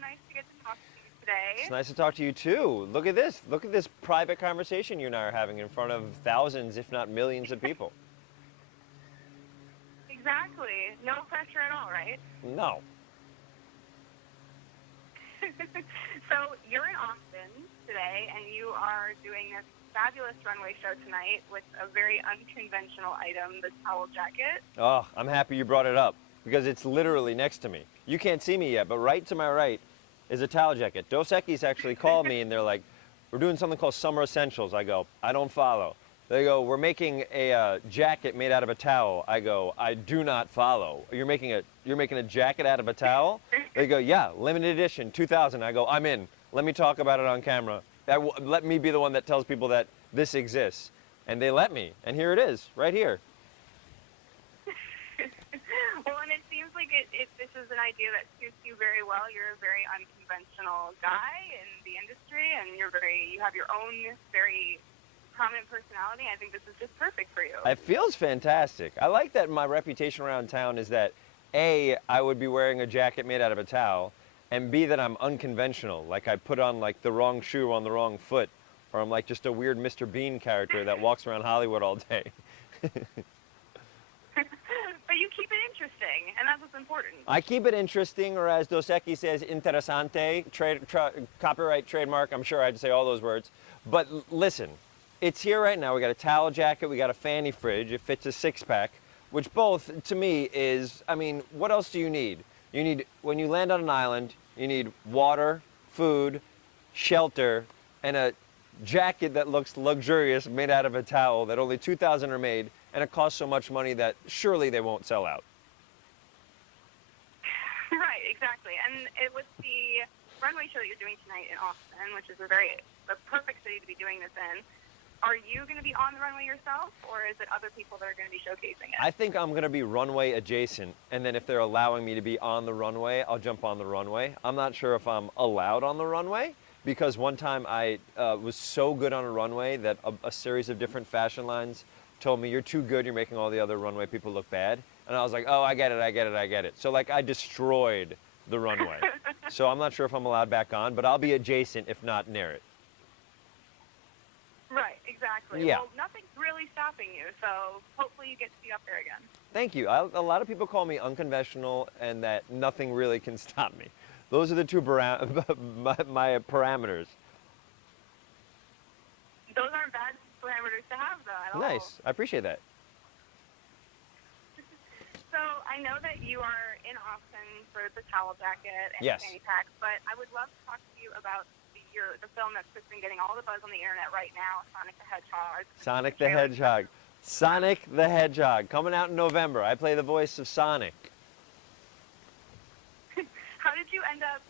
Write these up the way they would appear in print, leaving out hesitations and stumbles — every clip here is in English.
nice to get to talk to you today. It's nice to talk to you too. Look at this. Look at this private conversation you and I are having in front of thousands, if not millions of people. Exactly. No pressure at all, right? No. So you're in Austin today, and you are doing this fabulous runway show tonight with a very unconventional item, the towel jacket. Oh, I'm happy you brought it up because it's literally next to me. You can't see me yet, but right to my right is a towel jacket. Dos Equis actually called me and they're like, we're doing something called Summer Essentials. I go, I don't follow. They go, we're making a jacket made out of a towel. I go, I do not follow. You're making a jacket out of a towel? They go, yeah, limited edition, 2000. I go, I'm in. Let me talk about it on camera. Let me be the one that tells people that this exists. And they let me, and here it is, right here. Well, and it seems like this is an idea that suits you very well. You're a very unconventional guy in the industry, and you have your own very prominent personality. I think this is just perfect for you. It feels fantastic. I like that my reputation around town is that A, I would be wearing a jacket made out of a towel, and B, that I'm unconventional. Like I put on like the wrong shoe on the wrong foot, or I'm like just a weird Mr. Bean character that walks around Hollywood all day. But you keep it interesting, and that's what's important. I keep it interesting, or as Dos Equis says, interesante, copyright, trademark. I'm sure I had to say all those words. But listen, it's here right now. We got a towel jacket, we got a fanny fridge. It fits a six-pack, which both, to me, is, I mean, what else do you need? You need, when you land on an island, you need water, food, shelter, and a jacket that looks luxurious made out of a towel that only 2,000 are made, and it costs so much money that surely they won't sell out. Right, exactly. And it was the runway show that you're doing tonight in Austin, which is the perfect city to be doing this in. Are you going to be on the runway yourself, or is it other people that are going to be showcasing it? I think I'm going to be runway adjacent, and then if they're allowing me to be on the runway, I'll jump on the runway. I'm not sure if I'm allowed on the runway, because one time I was so good on a runway that a series of different fashion lines told me, you're too good, you're making all the other runway people look bad. And I was like, oh, I get it. So like I destroyed the runway. So I'm not sure if I'm allowed back on, but I'll be adjacent if not near it. Right, exactly. Yeah. Well, nothing's really stopping you, so hopefully you get to be up there again. Thank you. A lot of people call me unconventional and that nothing really can stop me. Those are the two my parameters. Those aren't bad parameters to have, though, at all. Nice. I appreciate that. So I know that you are in Austin for the towel jacket and Yes. fanny pack, but I would love to talk to you about the film that's just been getting all the buzz on the internet right now, Sonic the Hedgehog. Sonic the Hedgehog. Sonic the Hedgehog. Coming out in November. I play the voice of Sonic. How did you end up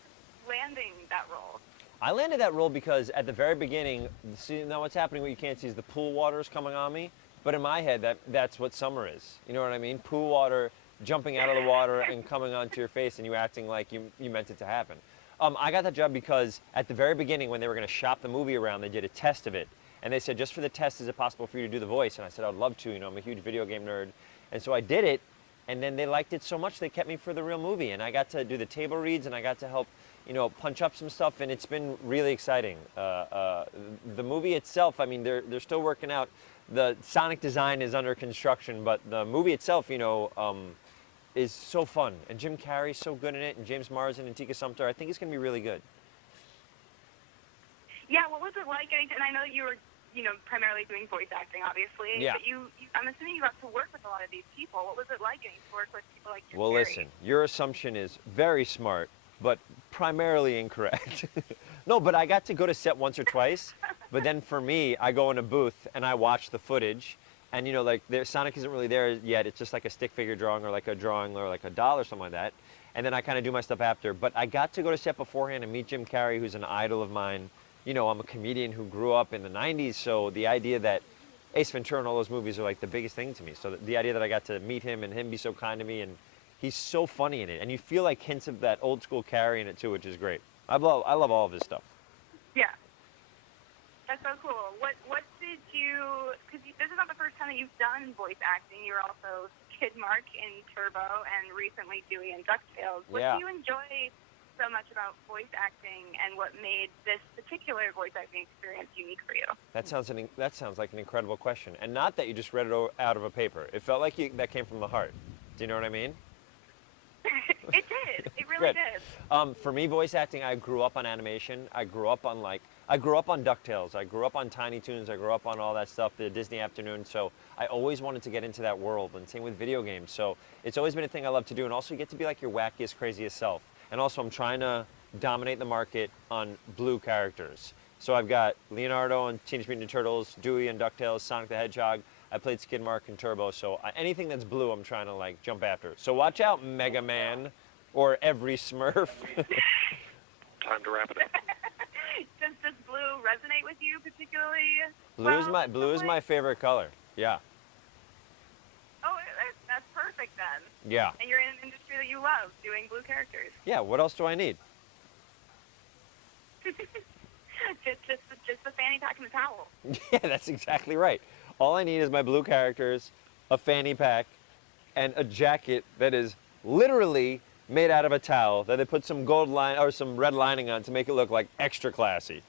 landing that role? I landed that role because at the very beginning, see, now what's happening, what you can't see is the pool water is coming on me. But in my head, that's what summer is. You know what I mean? Pool water, jumping out of the water and coming onto your face and you acting like you meant it to happen. I got that job because at the very beginning when they were going to shop the movie around, they did a test of it. And they said, just for the test, is it possible for you to do the voice? And I said, I'd love to. You know, I'm a huge video game nerd. And so I did it. And then they liked it so much, they kept me for the real movie. And I got to do the table reads and I got to help, you know, punch up some stuff. And it's been really exciting. The movie itself, I mean, they're still working out. The Sonic design is under construction, but the movie itself, you know, is so fun. And Jim Carrey's so good in it, and James Marsden and Tika Sumpter. I think it's going to be really good. Yeah, what was it like? And I know you were, you know, primarily doing voice acting, obviously. Yeah. But I'm assuming you got to work with a lot of these people. What was it like getting to work with people like Jim Well, Carrey? listen, your assumption is very smart, but primarily incorrect. No, but I got to go to set once or twice. But then for me, I go in a booth and I watch the footage. And, you know, like, Sonic isn't really there yet. It's just like a stick figure drawing or like a drawing or like a doll or something like that. And then I kind of do my stuff after. But I got to go to set beforehand and meet Jim Carrey, who's an idol of mine. You know, I'm a comedian who grew up in the 90s. So the idea that Ace Ventura and all those movies are like the biggest thing to me. So the idea that I got to meet him and him be so kind to me. And he's so funny in it. And you feel like hints of that old school Carrey in it too, which is great. I love all of his stuff. Yeah. That's so cool. What did you, because this is not the first time that you've done voice acting. You were also Kid Mark in Turbo and recently Dewey in DuckTales. What do you enjoy so much about voice acting and what made this particular voice acting experience unique for you? That sounds like an incredible question, and not that you just read it out of a paper. It felt like that came from the heart. Do you know what I mean? It did. It really did. For me, voice acting, I grew up on animation. I grew up on DuckTales. I grew up on Tiny Toons. I grew up on all that stuff, the Disney Afternoon. So I always wanted to get into that world, and same with video games. So it's always been a thing I love to do. And also, you get to be like your wackiest, craziest self. And also, I'm trying to dominate the market on blue characters. So I've got Leonardo on Teenage Mutant Ninja Turtles, Dewey and DuckTales, Sonic the Hedgehog. I played Skid Mark and Turbo, so anything that's blue, I'm trying to like jump after. So watch out, Mega Man, or every Smurf. Time to wrap it up. Does blue resonate with you particularly? Blue is my favorite color. Yeah. Oh, that's perfect then. Yeah. And you're in an industry that you love, doing blue characters. Yeah. What else do I need? just the fanny pack and the towel. Yeah, that's exactly right. All I need is my blue characters, a fanny pack, and a jacket that is literally made out of a towel that they put some gold line or some red lining on to make it look like extra classy.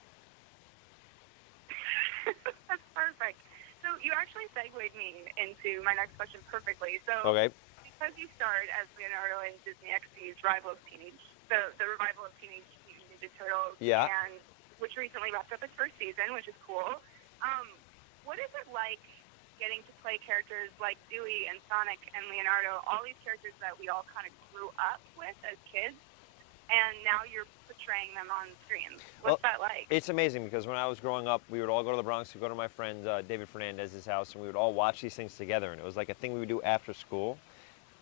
That's perfect. So you actually segued me into my next question perfectly. So Okay. because you starred as Leonardo in Disney XD's Rival of Teenage, the revival of Teenage Mutant Ninja Turtles, Yeah. and which recently wrapped up its first season, which is cool. What is it like getting to play characters like Dewey and Sonic and Leonardo, all these characters that we all kind of grew up with as kids, and now you're portraying them on screen? What's that like? It's amazing because when I was growing up, we would all go to the Bronx, we'd go to my friend David Fernandez's house, and we would all watch these things together, and it was like a thing we would do after school.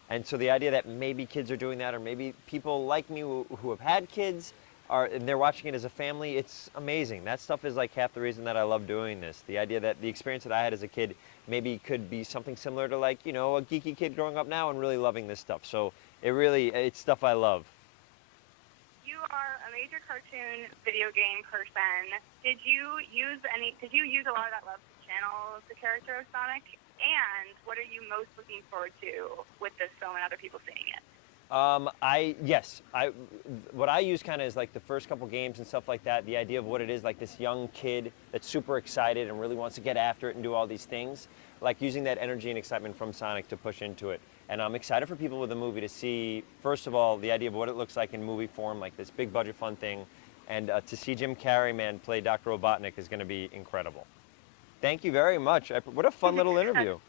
And so the idea that maybe kids are doing that, or maybe people like me who have had kids, and they're watching it as a family, it's amazing. That stuff is like half the reason that I love doing this. The idea that the experience that I had as a kid maybe could be something similar to like, you know, a geeky kid growing up now and really loving this stuff. So it's stuff I love. You are a major cartoon video game person. Did you use a lot of that love to channel the character of Sonic? And what are you most looking forward to with this film and other people seeing it? What I use kind of is like the first couple games and stuff like that, the idea of what it is, like this young kid that's super excited and really wants to get after it and do all these things, like using that energy and excitement from Sonic to push into it. And I'm excited for people with the movie to see, first of all, the idea of what it looks like in movie form, like this big budget fun thing, and to see Jim Carrey, man, play Dr. Robotnik is going to be incredible. Thank you very much. What a fun little interview.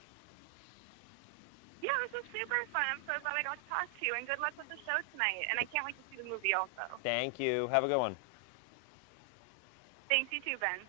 Yeah, this was super fun. I'm so glad I got to talk to you, and good luck with the show tonight. And I can't wait to see the movie also. Thank you. Have a good one. Thanks, you too, Ben.